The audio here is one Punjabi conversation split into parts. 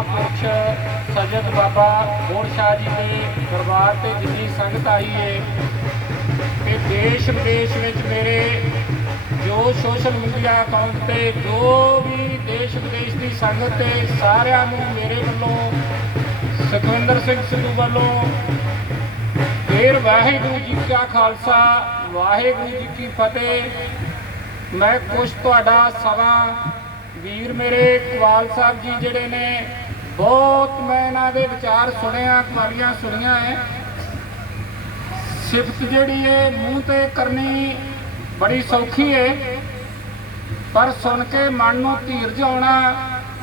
ਮਹਾਂਪੁਰਖ ਸੱਜਦ ਬਾਬਾ ਗੋੜ ਸ਼ਾਹ ਜੀ ਦੇ ਦਰਬਾਰ ਤੇ ਜਿੰਨੀ ਸੰਗਤ ਆਈ ਏ ਤੇ ਦੇਸ਼ ਵਿਦੇਸ਼ ਵਿੱਚ ਮੇਰੇ ਜੋ ਸੋਸ਼ਲ ਮੀਡੀਆ ਅਕਾਊਂਟ ਤੇ ਜੋ ਵੀ ਦੇਸ਼ ਵਿਦੇਸ਼ ਦੀ ਸੰਗਤ ਤੇ ਸਾਰਿਆਂ ਨੂੰ ਮੇਰੇ ਵੱਲੋਂ, ਸੁਖਵਿੰਦਰ ਸਿੰਘ ਸਿੱਧੂ ਵੱਲੋਂ, ਫੇਰ ਵਾਹਿਗੁਰੂ ਜੀ ਕਾ ਖਾਲਸਾ, ਵਾਹਿਗੁਰੂ ਜੀ ਕੀ ਫਤਿਹ। ਮੈਂ ਕੁਛ ਤੁਹਾਡਾ ਸਮਾਂ ਵੀਰ ਮੇਰੇ ਕਵਾਲ ਸਾਹਿਬ ਜੀ ਜਿਹੜੇ ਨੇ ਬਹੁਤ ਮੈਂ ਇਹਨਾਂ ਦੇ ਵਿਚਾਰ ਸੁਣਿਆ ਕਵਾਲੀਆਂ ਸੁਣੀਆਂ ਐ। ਸਿਫਤ ਜਿਹੜੀ ਏ ਮੂੰਹ ਤੇ ਕਰਨੀ ਬੜੀ ਸੌਖੀ ਏ ਪਰ ਸੁਣ ਕੇ ਮਨ ਨੂੰ ਧੀਰਜ ਆਉਣਾ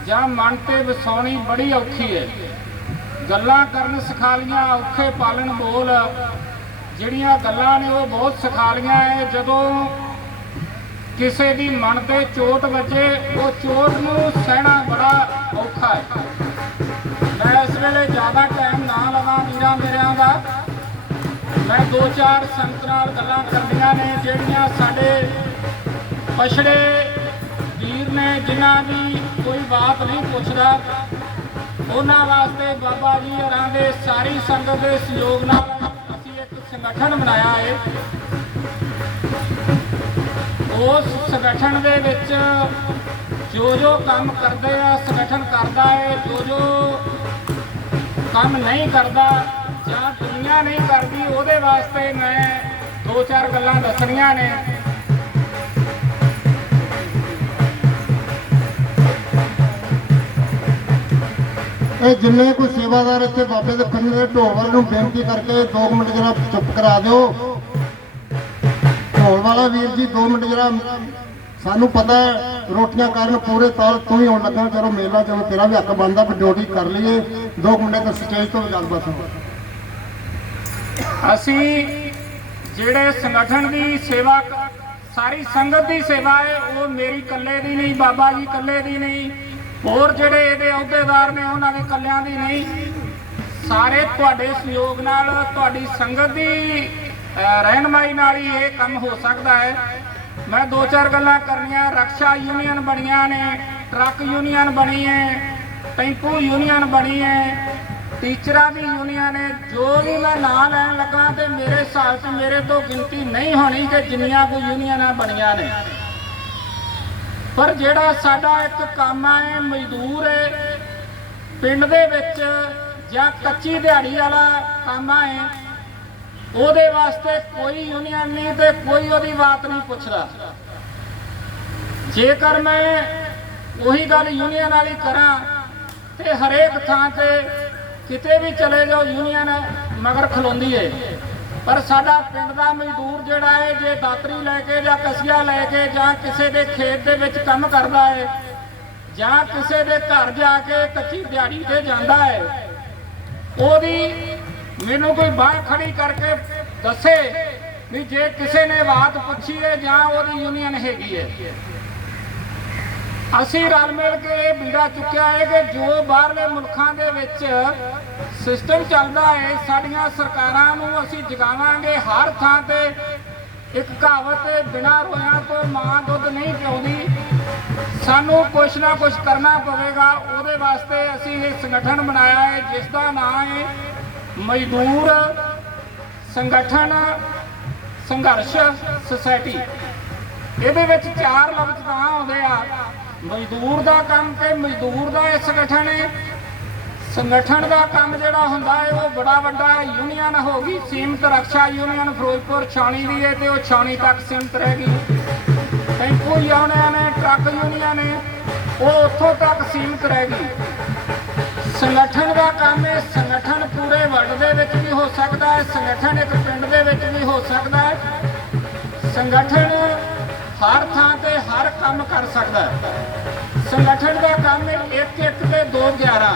ਜਾਂ ਮਨ ਤੇ ਵਸਾਉਣੀ ਬੜੀ ਔਖੀ ਏ ਗੱਲਾਂ ਕਰਨ ਸਿਖਾਲੀਆਂ ਔਖੇ ਪਾਲਣ ਬੋਲ, ਜਿਹੜੀਆਂ ਗੱਲਾਂ ਨੇ ਉਹ ਬਹੁਤ ਸਿਖਾਲੀਆਂ ਲੀਆਂ ਜਦੋਂ ਕਿਸੇ ਦੀ ਮਨ ਤੇ ਚੋਟ ਵੱਜੇ, ਉਹ ਚੋਟ ਨੂੰ ਸਹਿਣਾ ਬੜਾ ਔਖਾ ਹੈ ਮੈਂ ਇਸ ਵੇਲੇ ਜ਼ਿਆਦਾ ਟਾਈਮ ਨਾ ਲਵਾਂ ਵੀਰਾਂ ਮੇਰਿਆਂ ਦਾ। ਮੈਂ ਦੋ ਚਾਰ ਸੰਗਤ ਨਾਲ ਗੱਲਾਂ ਕਰਨੀਆਂ ਨੇ, ਜਿਹੜੀਆਂ ਸਾਡੇ ਪਛੜੇ ਵੀਰ ਨੇ, ਜਿਨ੍ਹਾਂ ਦੀ ਕੋਈ ਬਾਤ ਨਹੀਂ ਪੁੱਛਦਾ। ਉਹਨਾਂ ਵਾਸਤੇ ਬਾਬਾ ਜੀ ਹਰਾਂ ਦੇ ਸਾਰੀ ਸੰਗਤ ਦੇ ਸਹਿਯੋਗ ਨਾਲ ਅਸੀਂ ਇੱਕ ਸੰਗਠਨ ਬਣਾਇਆ ਹੈ ਉਸ ਸੰਗਠਨ ਦੇ ਵਿੱਚ ਜੋ ਜੋ ਕੰਮ ਕਰਦੇ ਆ ਕੰਮ ਨਹੀਂ ਕਰਦਾ, ਜਾਂ ਦੁਨੀਆ ਨਹੀਂ ਕਰਦੀ, ਉਹਦੇ ਵਾਸਤੇ ਮੈਂ ਦੋ ਚਾਰ ਗੱਲਾਂ ਦੱਸਣੀਆਂ ਨੇ। ਇਹ ਜਿੰਨੇ ਕੋਈ ਸੇਵਾਦਾਰ ਇੱਥੇ ਬਾਬੇ ਦੇ ਪਿੰਡ ਦੇ ਢੋਲ ਨੂੰ ਬੇਨਤੀ ਕਰਕੇ 2 ਮਿੰਟ ਜਰਾ ਚੁੱਪ ਕਰਾ ਦਿਓ। ਢੋਲ ਵਾਲਾ ਵੀਰ ਜੀ 2 ਮਿੰਟ ਜਰਾ ਸਾਨੂੰ ਪਤਾ ਹੈ ਰੋਟੀਆਂ ਕਾਰਨ ਪੂਰੇ ਤਾਲ ਤੂੰ ਹੀ ਹੋਣ ਲੱਗਾ ਚਲੋ ਮੇਲਾ ਚਲੋ ਤੇਰਾ ਵੀ ਹੱਕ ਬਣਦਾ ਪਰ ਡਿਊਟੀ ਕਰ ਲਈਏ। 2 ਮਿੰਟ ਤੱਕ ਸਟੇਜ ਤੋਂ ਗੱਲਬਾਤ ਹੋ ਅਸੀਂ ਜਿਹੜੇ ਸੰਗਠਨ ਦੀ ਸੇਵਾ ਸਾਰੀ ਸੰਗਤ ਦੀ ਸੇਵਾ ਹੈ ਉਹ ਮੇਰੀ ਇਕੱਲੇ ਦੀ ਨਹੀਂ ਬਾਬਾ ਜੀ ਇਕੱਲੇ ਦੀ ਨਹੀਂ ਹੋਰ ਜਿਹੜੇ ਇਹਦੇ ਅਹੁਦੇਦਾਰ ਨੇ ਉਹਨਾਂ ਦੇ ਇਕੱਲਿਆਂ ਦੀ ਨਹੀਂ। ਸਾਰੇ ਤੁਹਾਡੇ ਸਹਿਯੋਗ ਨਾਲ ਤੁਹਾਡੀ ਸੰਗਤ ਦੀ ਅਹ, ਰਹਿਨਮਾਈ ਨਾਲ ਹੀ ਇਹ ਕੰਮ ਹੋ ਸਕਦਾ ਹੈ। ਮੈਂ ਦੋ ਚਾਰ ਗੱਲਾਂ ਕਰਨੀਆਂ, ਰਕਸ਼ਾ ਯੂਨੀਅਨ ਬਣੀਆਂ ਨੇ, ਟਰੱਕ ਯੂਨੀਅਨ ਬਣੀ ਹੈ, ਟੈਂਪੂ ਯੂਨੀਅਨ ਬਣੀ ਹੈ, ਟੀਚਰਾਂ ਦੀ ਯੂਨੀਅਨ ਹੈ ਜੋ ਵੀ ਮੈਂ ਨਾਂ ਲੈਣ ਲੱਗਾ ਤੇ ਮੇਰੇ ਹਿਸਾਬ 'ਚ ਮੇਰੇ ਤੋਂ ਗਿਣਤੀ ਨਹੀਂ ਹੋਣੀ ਕਿ ਜਿੰਨੀਆਂ ਕੋਈ ਯੂਨੀਅਨਾਂ ਬਣੀਆਂ ਨੇ। ਪਰ ਜਿਹੜਾ ਸਾਡਾ ਇੱਕ ਕੰਮ ਹੈ, ਮਜ਼ਦੂਰ ਹੈ, ਪਿੰਡ ਦੇ ਵਿੱਚ ਜਾਂ ਕੱਚੀ ਦਿਹਾੜੀ ਵਾਲਾ ਕੰਮ ਹੈ ਉਹਦੇ ਵਾਸਤੇ ਕੋਈ ਯੂਨੀਅਨ ਨਹੀਂ ਤੇ ਕੋਈ ਉਹਦੀ ਬਾਤ ਨਹੀਂ ਪੁੱਛਦਾ। ਜੇਕਰ ਮੈਂ ਉਹੀ ਗੱਲ ਯੂਨੀਅਨ ਵਾਲੀ ਕਰਾਂ ਤੇ ਹਰੇਕ ਥਾਂ ਤੇ ਕਿਤੇ ਵੀ ਚਲੇ ਜਾਓ ਯੂਨੀਅਨ ਮਗਰ ਖਲੋਂਦੀ ਏ। ਪਰ ਸਾਡਾ ਪਿੰਡ ਦਾ ਮਜ਼ਦੂਰ ਜਿਹੜਾ ਹੈ ਜੇ ਦਾਤਰੀ ਲੈ ਕੇ ਜਾਂ ਕਸੀਆ ਲੈ ਕੇ ਜਾਂ ਕਿਸੇ ਦੇ ਖੇਤ ਦੇ ਵਿੱਚ ਕੰਮ ਕਰਦਾ ਹੈ ਜਾਂ ਕਿਸੇ ਦੇ ਘਰ ਜਾ ਕੇ ਕੱਚੀ ਦਿਹਾੜੀ ਤੇ ਜਾਂਦਾ ਹੈ ਉਹਦੀ ਮੈਨੂੰ ਕੋਈ ਬਾਹ ਖੜੀ ਕਰਕੇ ਦੱਸੇ ਵੀ ਜੇ ਕਿਸੇ ਨੇ ਬਾਤ ਪੁੱਛੀ ਹੈ ਜਾਂ ਉਹਦੀ ਯੂਨੀਅਨ ਹੈਗੀ ਹੈ। ਅਸੀਂ ਰਲ ਮਿਲ ਕੇ ਇਹ ਬੀੜਾ ਚੁੱਕਿਆ ਹੈ ਕਿ ਜੋ ਬਾਹਰਲੇ ਮੁਲਕਾਂ ਦੇ ਵਿੱਚ ਸਿਸਟਮ ਚੱਲਦਾ ਹੈ, ਸਾਡੀਆਂ ਸਰਕਾਰਾਂ ਨੂੰ ਅਸੀਂ ਜਗਾਵਾਂਗੇ ਹਰ ਥਾਂ ਤੇ। ਇੱਕ ਕਹਾਵਤ ਹੈ, ਬਿਨਾਂ ਰੋਇਆ ਤੋਂ ਮਾਂ ਦੁੱਧ ਨਹੀਂ ਪਿਉਂਦੀ ਸਾਨੂੰ ਕੁਛ ਨਾ ਕੁਛ ਕਰਨਾ ਪਵੇਗਾ। ਉਹਦੇ ਵਾਸਤੇ ਅਸੀਂ ਇਹ ਸੰਗਠਨ ਬਣਾਇਆ ਹੈ ਜਿਸ ਦਾ ਨਾਮ ਹੈ ਮਜ਼ਦੂਰ ਸੰਗਠਨ ਸੰਘਰਸ਼ ਸੁਸਾਇਟੀ ਇਹਦੇ ਵਿੱਚ ਚਾਰ ਲਫ਼ਜ਼ ਤਾਂ ਆਉਂਦੇ ਆ। ਮਜ਼ਦੂਰ ਦਾ ਕੰਮ ਤੇ ਮਜ਼ਦੂਰ ਦਾ ਇਹ ਸੰਗਠਨ ਹੈ। ਸੰਗਠਨ ਦਾ ਕੰਮ ਜਿਹੜਾ ਹੁੰਦਾ ਹੈ, ਉਹ ਬੜਾ ਵੱਡਾ ਯੂਨੀਅਨ ਹੋ ਗਈ। ਸੀਮਤ ਰੱਖਿਆ ਯੂਨੀਅਨ ਫਿਰੋਜ਼ਪੁਰ ਛਾਣੀ ਦੀ ਹੈ ਤੇ ਉਹ ਛਾਣੀ ਤੱਕ ਸੀਮਤ ਰਹਿ ਗਈ। ਟੈਂਪੂ ਯੂਨੀਅਨ ਨੇ ਟਰੱਕ ਯੂਨੀਅਨ ਨੇ ਉਹ ਉੱਥੋਂ ਤੱਕ ਸੀਮਤ ਰਹਿ ਗਈ। ਸੰਗਠਨ ਦਾ ਕੰਮ ਹੈ, ਸੰਗਠਨ ਪੂਰੇ ਵਰਲਡ ਦੇ ਵਿੱਚ ਵੀ ਹੋ ਸਕਦਾ ਹੈ, ਸੰਗਠਨ ਇੱਕ ਪਿੰਡ ਦੇ ਵਿੱਚ ਵੀ ਹੋ ਸਕਦਾ ਹੈ। ਸੰਗਠਨ ਹਰ ਥਾਂ ਤੇ ਹਰ ਕੰਮ ਕਰ ਸਕਦਾ ਹੈ। ਸੰਗਠਨ ਦਾ ਕੰਮ ਹੈ ਇੱਕ ਇੱਕ ਤੇ 2 11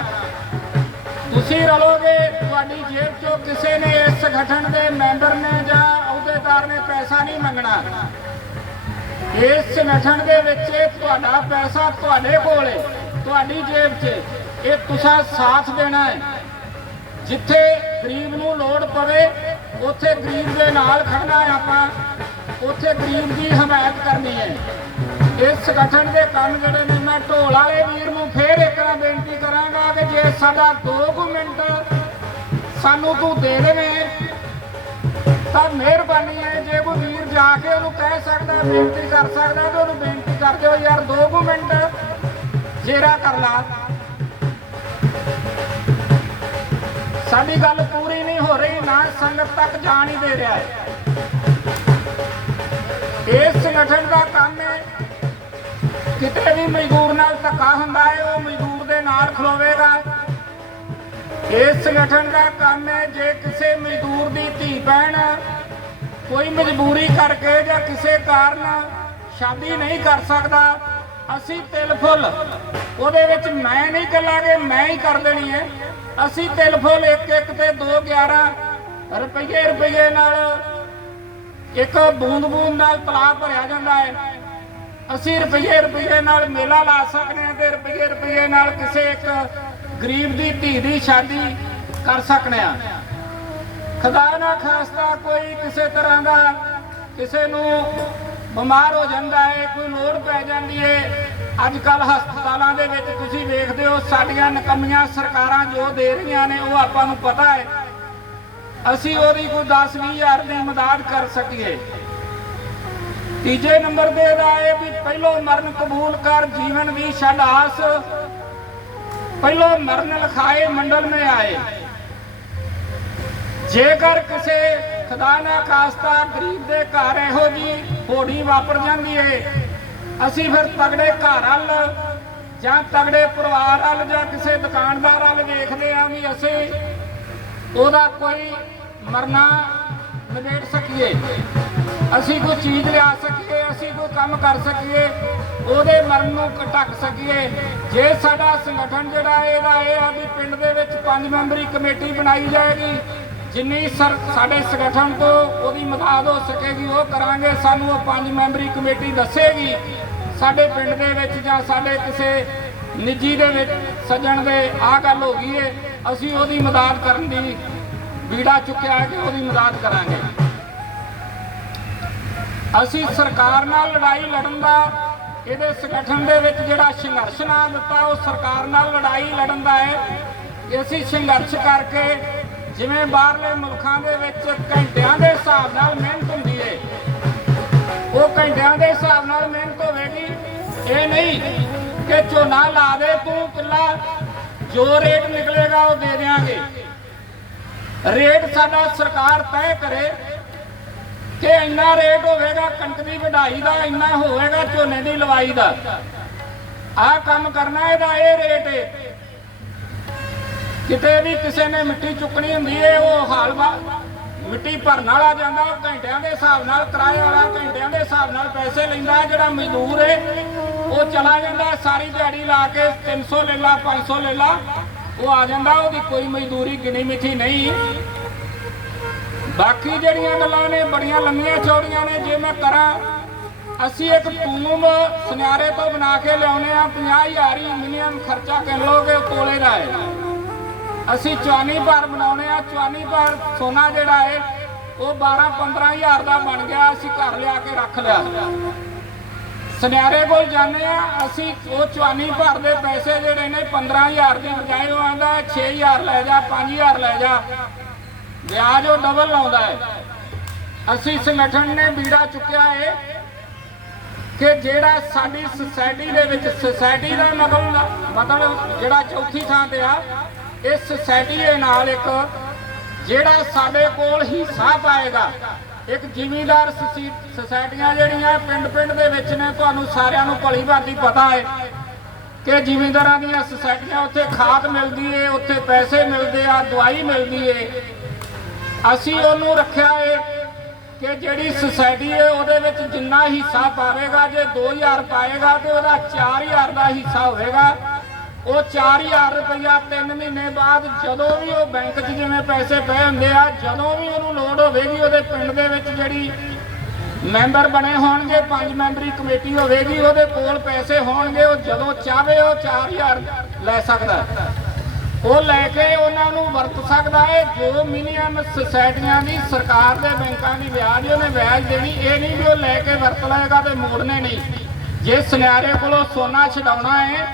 ਤੁਸੀਂ ਰਲੋਗੇ, ਤੁਹਾਡੀ ਜੇਬ ਚੋਂ ਕਿਸੇ ਨੇ ਇਸ ਸੰਗਠਨ ਦੇ ਮੈਂਬਰ ਨੇ ਜਾਂ ਅਹੁਦੇਦਾਰ ਨੇ ਪੈਸਾ ਨਹੀਂ ਮੰਗਣਾ। ਇਸ ਸੰਗਠਨ ਦੇ ਵਿੱਚ ਤੁਹਾਡਾ ਪੈਸਾ ਤੁਹਾਡੇ ਕੋਲ ਹੈ, ਤੁਹਾਡੀ ਜੇਬ 'ਚ। ਇਹ ਤੁਸੀਂ ਸਾਥ ਦੇਣਾ ਹੈ। ਜਿੱਥੇ ਗਰੀਬ ਨੂੰ ਲੋੜ ਪਵੇ, ਉੱਥੇ ਗਰੀਬ ਦੇ ਨਾਲ ਖੜਨਾ ਹੈ ਆਪਾਂ। ਉੱਥੇ ਗਰੀਬ ਦੀ ਹਮਾਇਤ ਕਰਨੀ ਹੈ। ਇਸ ਸੰਗਠਨ ਦੇ ਕੰਮ ਜਿਹੜੇ ਨੇ, ਮੈਂ ਢੋਲ ਵਾਲੇ ਵੀਰ ਨੂੰ ਫੇਰ ਇੱਕ ਵਾਰ ਬੇਨਤੀ ਕਰਾਂਗਾ ਕਿ ਜੇ ਜੇ ਸਾਡਾ 2 ਮਿੰਟ ਸਾਨੂੰ ਤੂੰ ਦੇ ਦੇਵੇਂ, ਤਾਂ ਮਿਹਰਬਾਨੀ ਹੈ। ਜੇ ਕੋਈ ਵੀਰ ਜਾ ਕੇ ਉਹਨੂੰ ਕਹਿ ਸਕਦਾ, ਬੇਨਤੀ ਕਰ ਸਕਦਾ, ਤੇ ਉਹਨੂੰ ਬੇਨਤੀ ਕਰ ਦਿਓ, ਯਾਰ 2 ਮਿੰਟ ਜੇਰਾ ਕਰ ਲਾ। ਸਾਡੀ ਗੱਲ ਪੂਰੀ ਨਹੀਂ ਹੋ ਰਹੀ ਨਾ ਸੰਗਤ ਤੱਕ ਜਾਣ ਹੀ ਦੇ ਰਿਹਾ ਹੈ। ਇਸ ਸੰਗਠਨ ਦਾ ਕੰਮ ਹੈ, ਕਿਤੇ ਵੀ ਮਜ਼ਦੂਰ ਨਾਲ ਧੱਕਾ ਹੁੰਦਾ ਹੈ, ਉਹ ਮਜ਼ਦੂਰ ਦੇ ਨਾਲ ਖਲੋਵੇਗਾ। ਇਸ ਸੰਗਠਨ ਦਾ ਕੰਮ ਹੈ, ਜੇ ਕਿਸੇ ਮਜ਼ਦੂਰ ਦੀ ਧੀ ਭੈਣ ਕੋਈ ਮਜਬੂਰੀ ਕਰਕੇ ਜਾਂ ਕਿਸੇ ਕਾਰਨ ਸ਼ਾਦੀ ਨਹੀਂ ਕਰ ਸਕਦਾ, ਅਸੀਂ ਤਿਲ ਫੁੱਲ, ਉਹਦੇ ਵਿੱਚ ਮੈਂ ਨਹੀਂ ਕਰਾਂਗੇ, ਮੈਂ ਹੀ ਕਰ ਦੇਣੀ ਹੈ। ਅਸੀਂ ਤਿਲ ਫੁੱਲ ਇੱਕ ਇੱਕ ਤੇ 2 11 ਰੁਪਏ ਰੁਪਏ ਨਾਲ ਇੱਕ ਬੂੰਦ ਬੂੰਦ ਨਾਲ ਤਲਾਬ ਭਰਿਆ ਜਾਂਦਾ ਹੈ। ਅਸੀਂ ਰੁਪਏ ਰੁਪਏ ਨਾਲ ਮੇਲਾ ਲਾ ਸਕਦੇ ਹਾਂ ਤੇ ਰੁਪਏ ਰੁਪਏ ਨਾਲ ਕਿਸੇ ਇੱਕ ਗਰੀਬ ਦੀ, ਧੀ ਦੀ ਸ਼ਾਦੀ ਕਰ ਸਕਦੇ ਹਾਂ। ਖੁਦਾ ਨਾ ਖਾਸਤਾ ਕੋਈ ਕਿਸੇ ਤਰ੍ਹਾਂ ਦਾ ਕਿਸੇ ਨੂੰ ਬਿਮਾਰ ਹੋ ਜਾਂਦਾ ਹੈ, ਕੋਈ ਲੋੜ ਪੈ ਜਾਂਦੀ ਹੈ। ਅੱਜ ਕੱਲ ਹਸਪਤਾਲਾਂ ਦੇ ਵਿੱਚ ਤੁਸੀਂ ਵੇਖਦੇ ਹੋ, ਸਾਡੀਆਂ ਨਕਮੀਆਂ ਸਰਕਾਰਾਂ ਜੋ ਦੇ ਰਹੀਆਂ ਨੇ, ਉਹ ਆਪਾਂ ਨੂੰ ਪਤਾ ਹੈ। ਅਸੀਂ ਉਹਦੀ ਕੋਈ 10 20 ਦੀ ਮਦਦ ਕਰ ਸਕੀਏ। ਤੀਜੇ ਨੰਬਰ ਤੇ ਇਹਦਾ ਇਹ ਵੀ ਪਹਿਲੋ ਮਰਨ ਕਬੂਲ ਕਰ, ਜੀਵਨ ਵੀ ਛੱਡ ਆਸ। ਪਹਿਲੋ ਮਰਨ ਲਖਾਏ ਮੰਡਲ ਮੇ ਆਏ। ਜੇਕਰ ਕਿਸੇ ਖੁਦਾ ਨਾ ਖਾਸਤਾ ਗਰੀਬ ਦੇ ਘਰ ਇਹੋ ਜੀ ਹੋੜੀ ਵਾਪਰ ਜਾਂਦੀ ਏ। ਅਸੀਂ ਫਿਰ ਤਗੜੇ ਘਰ ਵੱਲ ਜਾਂ ਤਗੜੇ ਪਰਿਵਾਰ ਵੱਲ ਜਾਂ ਕਿਸੇ ਦੁਕਾਨਦਾਰ ਵੱਲ ਵੇਖਦੇ ਆਂ ਵੀ ਅਸੀਂ ਉਹਦਾ ਕੋਈ ਮਰਨਾ ਨਿਬੇੜ ਸਕੀਏ। ਅਸੀਂ ਕੋਈ ਚੀਜ਼ ਲਿਆ ਸਕੀਏ, ਅਸੀਂ ਕੋਈ ਕੰਮ ਕਰ ਸਕੀਏ, ਉਹਦੇ ਮਰਨ ਨੂੰ ਢੱਕ ਸਕੀਏ। ਜੇ ਸਾਡਾ ਸੰਗਠਨ ਜਿਹੜਾ ਇਹਦਾ ਇਹ ਆ ਵੀ ਪਿੰਡ ਦੇ ਵਿੱਚ ਪੰਜ ਮੈਂਬਰੀ ਕਮੇਟੀ ਬਣਾਈ ਜਾਏਗੀ ਜਿੰਨੀ ਸਰ ਸਾਡੇ ਸੰਗਠਨ ਤੋਂ ਉਹਦੀ ਮਦਦ ਹੋ ਸਕੇਗੀ, ਉਹ ਕਰਾਂਗੇ। ਸਾਨੂੰ ਉਹ ਪੰਜ ਮੈਂਬਰੀ ਕਮੇਟੀ ਦੱਸੇਗੀ, ਸਾਡੇ ਪਿੰਡ ਦੇ ਵਿੱਚ ਜਾਂ ਸਾਡੇ ਕਿਸੇ ਨਿੱਜੀ ਦੇ ਵਿੱਚ ਸੱਜਣ ਦੇ, ਆਹ ਗੱਲ ਹੋ ਗਈ ਏ। ਅਸੀਂ ਉਹਦੀ ਮਦਦ ਕਰਨ ਦੀ ਵੀੜਾ ਚੁੱਕਿਆ ਕਿ ਉਹਦੀ ਮਦਦ ਕਰਾਂਗੇ। ਅਸੀਂ ਸਰਕਾਰ ਨਾਲ ਲੜਾਈ ਲੜਨ ਦਾ, ਇਹਦੇ ਸੰਗਠਨ ਦੇ ਵਿੱਚ ਜਿਹੜਾ ਸੰਘਰਸ਼ ਨਾ ਦਿੱਤਾ, ਉਹ ਸਰਕਾਰ ਨਾਲ ਲੜਾਈ ਲੜਨ ਦਾ ਹੈ। ਅਸੀਂ ਸੰਘਰਸ਼ ਕਰਕੇ ਜਿਵੇਂ ਬਾਹਰਲੇ ਮੁਲਕਾਂ ਦੇ ਵਿੱਚ ਘੰਟਿਆਂ ਦੇ ਹਿਸਾਬ ਨਾਲ ਮਿਹਨਤ ਹੁੰਦੀ ਹੈ ਉਹ ਘੰਟਿਆਂ ਦੇ ਹਿਸਾਬ ਨਾਲ ਮਿਹਨਤ ਹੋਵੇਗੀ। ਇਹ ਨਹੀਂ ਕਿ ਝੋਨਾ ਲਾ ਦੇ, ਤੂੰ ਕਿੱਲਾ, ਜੋ ਰੇਟ ਨਿਕਲੇਗਾ ਉਹ ਦੇ ਦੇਾਂਗੇ ਰੇਟ ਸਾਡਾ ਸਰਕਾਰ ਤੈਅ ਕਰੇ ਕਿ ਇੰਨਾ ਰੇਟ ਹੋਵੇਗਾ, ਕਣਕ ਦੀ ਵਢਾਈ ਦਾ, ਇੰਨਾ ਹੋਵੇਗਾ, ਝੋਨੇ ਦੀ ਲਵਾਈ ਦਾ। ਆਹ ਕੰਮ ਕਰਨਾ ਇਹਦਾ ਇਹ ਰੇਟ ਹੈ ਕਿਤੇ ਵੀ ਕਿਸੇ ਨੇ ਮਿੱਟੀ ਚੁੱਕਣੀ ਹੁੰਦੀ ਹੈ ਉਹ ਹਾਲ ਮਿੱਟੀ ਭਰਨ ਵਾਲਾ ਜਾਂਦਾ, ਉਹ ਘੰਟਿਆਂ ਦੇ ਹਿਸਾਬ ਨਾਲ, ਕਿਰਾਏ ਵਾਲਾ ਘੰਟਿਆਂ ਦੇ ਹਿਸਾਬ ਨਾਲ ਪੈਸੇ ਲੈਂਦਾ ਜਿਹੜਾ ਮਜ਼ਦੂਰ ਹੈ ਉਹ ਚਲਾ ਜਾਂਦਾ ਸਾਰੀ ਦਿਹਾੜੀ ਲਾ ਕੇ 300 ਲੈ ਲਾ 500 ਲੈ ਲਾ, ਉਹ ਆ ਜਾਂਦਾ, ਉਹਦੀ ਕੋਈ ਮਜ਼ਦੂਰੀ ਗਿਣੀ ਮਿੱਠੀ ਨਹੀਂ। ਬਾਕੀ ਜਿਹੜੀਆਂ ਗੱਲਾਂ ਨੇ, ਬੜੀਆਂ ਲੰਮੀਆਂ ਚੌੜੀਆਂ ਨੇ, ਜੇ ਮੈਂ ਕਰਾਂ, ਅਸੀਂ ਇੱਕ ਟੂਮ ਸੁਨਿਆਰੇ ਤੋਂ ਬਣਾ ਕੇ ਲਿਆਉਨੇ ਆ 50000 ਹੀ ਮਿਨੀਮਮ ਖਰਚਾ ਕਰ ਲੋਗੇ ਕੋਲੇ ਦਾ ਹੈ। ਅਸੀਂ ਚਵਾਨੀ ਭਾਰ ਬਣਾਉਣੇ ਆ ਚਵਾਨੀ ਭਾਰ ਸੋਨਾ ਜਿਹੜਾ ਹੈ ਉਹ 12 15000 ਦਾ ਬਣ ਗਿਆ, ਅਸੀਂ ਘਰ ਲਿਆ ਕੇ ਰੱਖ ਲਿਆ। ਸੁਨਿਆਰੇ ਕੋਲ ਜਾਂਦੇ ਆ, ਅਸੀਂ ਉਹ ਚਵਾਨੀ ਭਰ ਦੇ ਪੈਸੇ ਜਿਹੜੇ ਨੇ 15000 ਦੀ ਬਜਾਏ ਉਹ ਆਂਦਾ 6000 ਲੈ ਜਾ 5000 ਲੈ ਜਾ। ਵਿਆਜ ਉਹ ਡਬਲ ਲਾਉਂਦਾ ਹੈ ਅਸੀਂ ਸੰਗਠਨ ਨੇ ਬੀੜਾ ਚੁੱਕਿਆ ਹੈ ਕਿ ਜਿਹੜਾ ਸਾਡੀ ਸੁਸਾਇਟੀ ਦੇ ਵਿੱਚ ਸੁਸਾਇਟੀ ਦਾ ਮਤਲਬ ਮਤਲਬ ਜਿਹੜਾ ਚੌਥੀ ਥਾਂ ਤੇ ਆ ਇਸ ਸੁਸਾਇਟੀ ਦੇ ਨਾਲ ਇੱਕ ਜਿਹੜਾ ਸਾਡੇ ਕੋਲ ਹਿੱਸਾ ਪਾਏਗਾ, ਇੱਕ ਜ਼ਿਮੀਂਦਾਰ ਸੁਸੀ- ਸੁਸਾਇਟੀਆਂ ਜਿਹੜੀਆਂ ਪਿੰਡ ਪਿੰਡ ਦੇ ਵਿੱਚ ਨੇ, ਤੁਹਾਨੂੰ ਸਾਰਿਆਂ ਨੂੰ ਭਲੀ ਭਾਂਤੀ ਪਤਾ ਹੈ ਕਿ ਜ਼ਿਮੀਂਦਾਰਾਂ ਦੀਆਂ ਸੁਸਾਇਟੀਆਂ ਉੱਥੇ ਖਾਦ ਮਿਲਦੀ ਏ, ਉੱਥੇ ਪੈਸੇ ਮਿਲਦੇ ਆ, ਦਵਾਈ ਮਿਲਦੀ ਏ। ਅਸੀਂ ਉਹਨੂੰ ਰੱਖਿਆ ਏ ਕਿ ਜਿਹੜੀ ਸੁਸਾਇਟੀ ਏ, ਉਹਦੇ ਵਿੱਚ ਜਿੰਨਾ ਹਿੱਸਾ ਪਾਵੇਗਾ, ਜੇ 2000 ਪਾਏਗਾ ਤੇ ਉਹਦਾ 4000 ਦਾ ਹਿੱਸਾ ਹੋਵੇਗਾ। ਉਹ 4000 ਰੁਪਇਆ 3 ਮਹੀਨੇ ਬਾਅਦ ਜਦੋਂ ਵੀ ਉਹ ਬੈਂਕ 'ਚ ਜਿਵੇਂ ਪੈਸੇ ਪਏ ਹੁੰਦੇ ਆ, ਜਦੋਂ ਵੀ ਉਹਨੂੰ ਲੋੜ ਹੋਵੇਗੀ, ਉਹਦੇ ਪਿੰਡ ਦੇ ਵਿੱਚ ਜਿਹੜੀ ਮੈਂਬਰ ਬਣੇ ਹੋਣਗੇ, ਪੰਜ ਮੈਂਬਰੀ ਕਮੇਟੀ ਹੋਵੇਗੀ, ਉਹਦੇ ਕੋਲ ਪੈਸੇ ਹੋਣਗੇ, ਉਹ ਜਦੋਂ ਚਾਹੇ ਉਹ 4000 ਲੈ ਸਕਦਾ। ਉਹ ਲੈ ਕੇ ਉਹਨਾਂ ਨੂੰ ਵਰਤ ਸਕਦਾ ਹੈ ਜੋ ਮਿਨੀਮਮ ਸੁਸਾਇਟੀਆਂ ਦੀ ਸਰਕਾਰ ਦੇ ਬੈਂਕਾਂ ਦੀ ਵਿਆਜ ਉਹਨੇ ਵਿਆਜ ਦੇਣੀ, ਇਹ ਨਹੀਂ ਵੀ ਉਹ ਲੈ ਕੇ ਵਰਤ ਲਏਗਾ ਤੇ ਮੋੜਨੇ ਨਹੀਂ। ਜੇ ਸੁਨਿਆਰੇ ਕੋਲੋਂ ਸੋਨਾ ਛਡਾਉਣਾ ਹੈ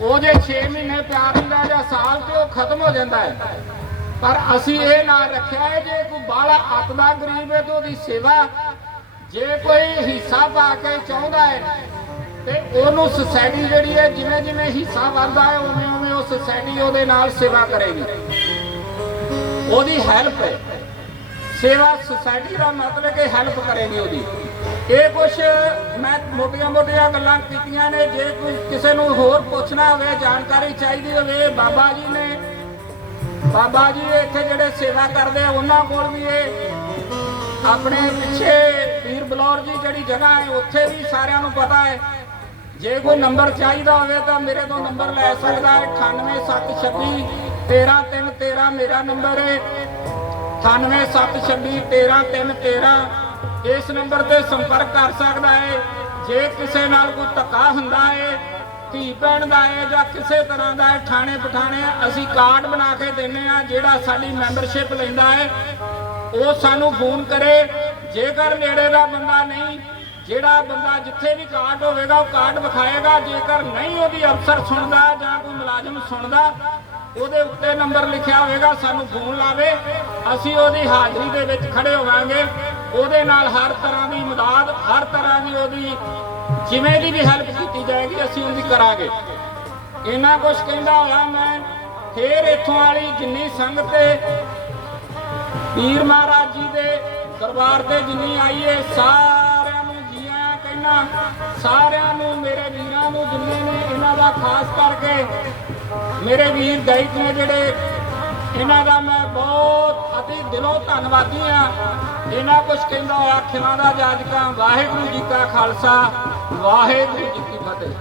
ਉਹ ਜੇ 6 ਮਹੀਨੇ ਪਿਆਰ ਹੁੰਦਾ ਜਾਂ ਸਾਲ ਤੇ ਉਹ ਖਤਮ ਹੋ ਜਾਂਦਾ ਹੈ। ਪਰ ਅਸੀਂ ਇਹ ਨਾ ਰੱਖਿਆ ਹੈ ਜੇ ਕੋਈ ਬਾਹਲਾ ਅੱਤ ਗਰੀਬ ਹੈ ਤੇ ਉਹਦੀ ਸੇਵਾ ਜੇ ਕੋਈ ਹਿੱਸਾ ਪਾ ਕੇ ਚਾਹੁੰਦਾ ਹੈ ਤੇ ਉਹਨੂੰ ਸੁਸਾਇਟੀ ਜਿਹੜੀ ਹੈ ਜਿਵੇਂ ਜਿਵੇਂ ਹਿੱਸਾ ਵੱਧਦਾ ਹੈ, ਉਵੇਂ ਉਵੇਂ ਉਹ ਸੁਸਾਇਟੀ ਉਹਦੇ ਨਾਲ ਸੇਵਾ ਕਰੇਗੀ। ਉਹਦੀ ਹੈਲਪ ਹੈ। ਸੇਵਾ ਸੁਸਾਇਟੀ ਦਾ ਮਤਲਬ ਕਿ ਹੈਲਪ ਕਰੇਗੀ ਉਹਦੀ। ਇਹ ਕੁਛ ਮੈਂ ਮੋਟੀਆਂ ਮੋਟੀਆਂ ਗੱਲਾਂ ਕੀਤੀਆਂ ਨੇ, ਜੇ ਕੋਈ ਕਿਸੇ ਨੂੰ ਹੋਰ ਪੁੱਛਣਾ ਹੋਵੇ, ਜਾਣਕਾਰੀ ਚਾਹੀਦੀ ਹੋਵੇ, ਬਾਬਾ ਜੀ ਨੇ, ਬਾਬਾ ਜੀ ਇੱਥੇ ਜਿਹੜੇ ਸੇਵਾ ਕਰਦੇ ਆ, ਉਹਨਾਂ ਕੋਲ ਵੀ ਇਹ ਆਪਣੇ ਪਿੱਛੇ ਪੀਰ ਬਲੌਰ ਜੀ ਜਿਹੜੀ ਜਗ੍ਹਾ ਹੈ, ਉੱਥੇ ਵੀ ਸਾਰਿਆਂ ਨੂੰ ਪਤਾ ਹੈ। ਜੇ ਕੋਈ ਨੰਬਰ ਚਾਹੀਦਾ ਹੋਵੇ ਤਾਂ ਮੇਰੇ ਤੋਂ ਨੰਬਰ ਲੈ ਸਕਦਾ ਹੈ। 98726 13313 ਮੇਰਾ ਨੰਬਰ ਹੈ। 9726131313 ਇਸ ਨੰਬਰ ਤੇ ਸੰਪਰਕ ਕਰ ਸਕਦਾ ਹੈ ਜੇ ਕਿਸੇ ਨਾਲ ਕੋਈ ਧੱਕਾ ਹੁੰਦਾ ਹੈ ਧੀ ਭੈਣ ਦਾ ਹੈ ਜਾਂ ਕਿਸੇ ਤਰ੍ਹਾਂ ਦਾ ਹੈ ਥਾਣੇ ਪਠਾਣੇ ਅਸੀਂ ਕਾਰਡ ਬਣਾ ਕੇ ਦਿੰਨੇ ਆ, ਜਿਹੜਾ ਸਾਡੀ ਮੈਂਬਰਸ਼ਿਪ ਲੈਂਦਾ ਹੈ ਉਹ ਸਾਨੂੰ ਫੋਨ ਕਰੇ। ਜੇਕਰ ਨੇੜੇ ਦਾ ਬੰਦਾ ਨਹੀਂ, ਜਿਹੜਾ ਬੰਦਾ ਜਿੱਥੇ ਵੀ ਕਾਰਡ ਹੋਵੇਗਾ, ਉਹ ਕਾਰਡ ਵਿਖਾਏਗਾ। ਜੇਕਰ ਨਹੀਂ ਉਹਦੀ ਅਫਸਰ ਸੁਣਦਾ ਜਾਂ ਕੋਈ ਮੁਲਾਜ਼ਮ ਸੁਣਦਾ, ਉਹਦੇ ਉੱਤੇ ਨੰਬਰ ਲਿਖਿਆ ਹੋਵੇਗਾ, ਸਾਨੂੰ ਫੋਨ ਲਾਵੇ। ਅਸੀਂ ਉਹਦੀ ਹਾਜ਼ਰੀ ਦੇ ਵਿੱਚ ਖੜੇ ਹੋਵਾਂਗੇ। ਉਹਦੇ ਨਾਲ ਹਰ ਤਰ੍ਹਾਂ ਦੀ ਮਦਦ, ਹਰ ਤਰ੍ਹਾਂ ਦੀ ਉਹਦੀ ਜਿਵੇਂ ਦੀ ਵੀ ਹੈਲਪ ਕੀਤੀ ਜਾਏਗੀ, ਅਸੀਂ ਉਹਦੀ ਕਰਾਂਗੇ। ਇੰਨਾ ਕੁਝ ਕਹਿੰਦਾ ਹੋਇਆ ਮੈਂ, ਫੇਰ ਇੱਥੋਂ ਵਾਲੀ ਜਿੰਨੀ ਸੰਗਤ ਹੈ ਪੀਰ ਮਹਾਰਾਜ ਜੀ ਦੇ ਦਰਬਾਰ ਤੇ ਜਿੰਨੀ ਆਈ ਏ, ਸਾਰਿਆਂ ਨੂੰ ਜੀ ਆਇਆਂ ਕਹਿਣਾ ਸਾਰਿਆਂ ਨੂੰ, ਮੇਰੇ ਵੀਰਾਂ ਨੂੰ ਜਿੰਨੇ ਨੇ, ਇਹਨਾਂ ਦਾ ਖਾਸ ਕਰਕੇ ਮੇਰੇ ਵੀਰ ਗਾਇਕ ਨੇ ਜਿਹੜੇ ਇਹਨਾਂ ਦਾ ਮੈਂ ਬਹੁਤ ਅਤੀ ਦਿਲੋਂ ਧੰਨਵਾਦੀ ਆ ਇਹਨਾਂ ਕੁਝ ਕਹਿੰਦਾ ਹੋਇਆ ਖਿਮਾ ਦਾ ਜਾਜਕਾਂ, ਵਾਹਿਗੁਰੂ ਜੀ ਕਾ ਖਾਲਸਾ, ਵਾਹਿਗੁਰੂ ਜੀ ਕੀ ਫਤਿਹ।